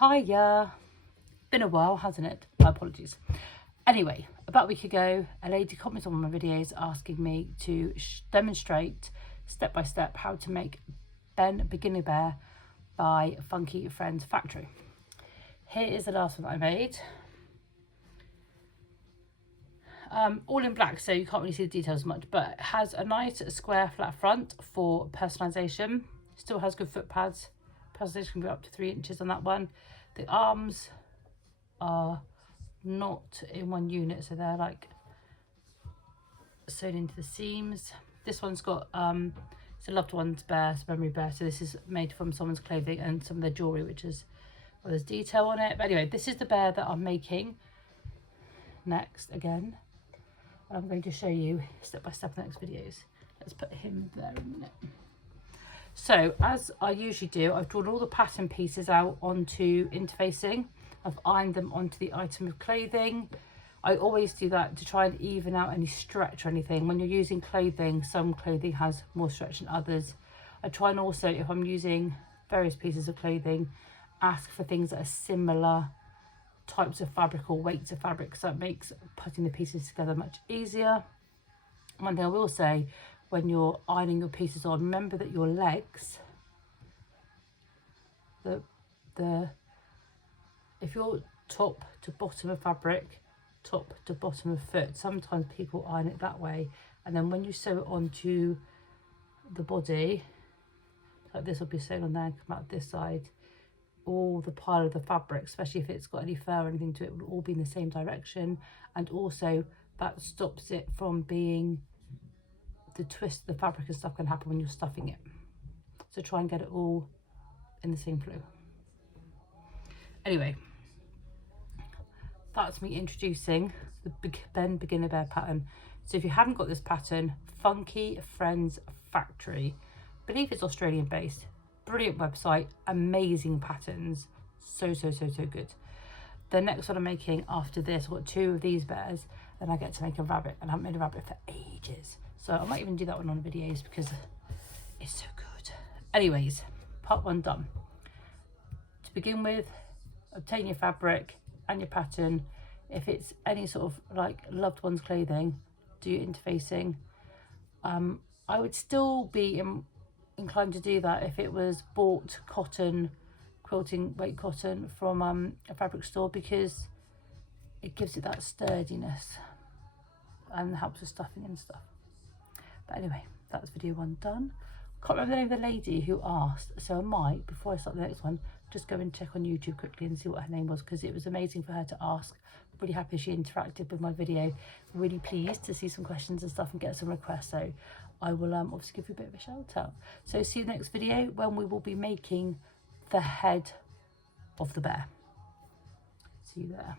Hiya. Been a while, hasn't it? My apologies. Anyway, about a week ago, a lady commented on one of my videos asking me to demonstrate step by step how to make Ben Beginner Bear by Funky Friends Factory. Here is the last one that I made. All in black, so you can't really see the details much, but it has a nice square flat front for personalisation. Still has good foot pads. Personalisation can go up to 3 inches on that one. The arms are not in one unit, so they're like sewn into the seams. This one's got it's a loved one's bear, it's a memory bear, so this is made from someone's clothing and some of their jewellery, which is, well, there's detail on it. But anyway, this is the bear that I'm making next again. I'm going to show you step by step in the next videos. Let's put him there in a minute. So as I usually do, I've drawn all the pattern pieces out onto interfacing. I've ironed them onto the item of clothing. I always do that to try and even out any stretch or anything. When you're using clothing, some clothing has more stretch than others. I try and also, if I'm using various pieces of clothing, ask for things that are similar types of fabric or weights of fabric, so that makes putting the pieces together much easier. One thing I will say, when you're ironing your pieces on, remember that your legs, if you're top to bottom of fabric, top to bottom of foot, sometimes people iron it that way, and then when you sew it onto the body, like this will be sewn on there and come out this side, all the pile of the fabric, especially if it's got any fur or anything to it, will all be in the same direction, and also that stops it from being, the twist of the fabric and stuff can happen when you're stuffing it. So try and get it all in the same flow. Anyway, that's me introducing the Ben Beginner Bear pattern. So if you haven't got this pattern, Funky Friends Factory, I believe it's Australian based, brilliant website, amazing patterns, so good. The next one I'm making after this, I've got 2 of these bears, then I get to make a rabbit, and I haven't made a rabbit for ages, so I might even do that one on videos because it's so good. Anyways, part 1 done. To begin with, obtain your fabric and your pattern. If it's any sort of like loved one's clothing, do your interfacing. I would still be inclined to do that if it was bought cotton, quilting weight cotton from a fabric store, because it gives it that sturdiness and helps with stuffing and stuff. But anyway, that's video 1 done. Can't remember the name of the lady who asked, so I might, before I start the next one, just go and check on YouTube quickly and see what her name was, because it was amazing for her to ask. Really happy she interacted with my video. Really pleased to see some questions and stuff and get some requests, so I will obviously give you a bit of a shout out. So see you next video when we will be making the head of the bear. See you there.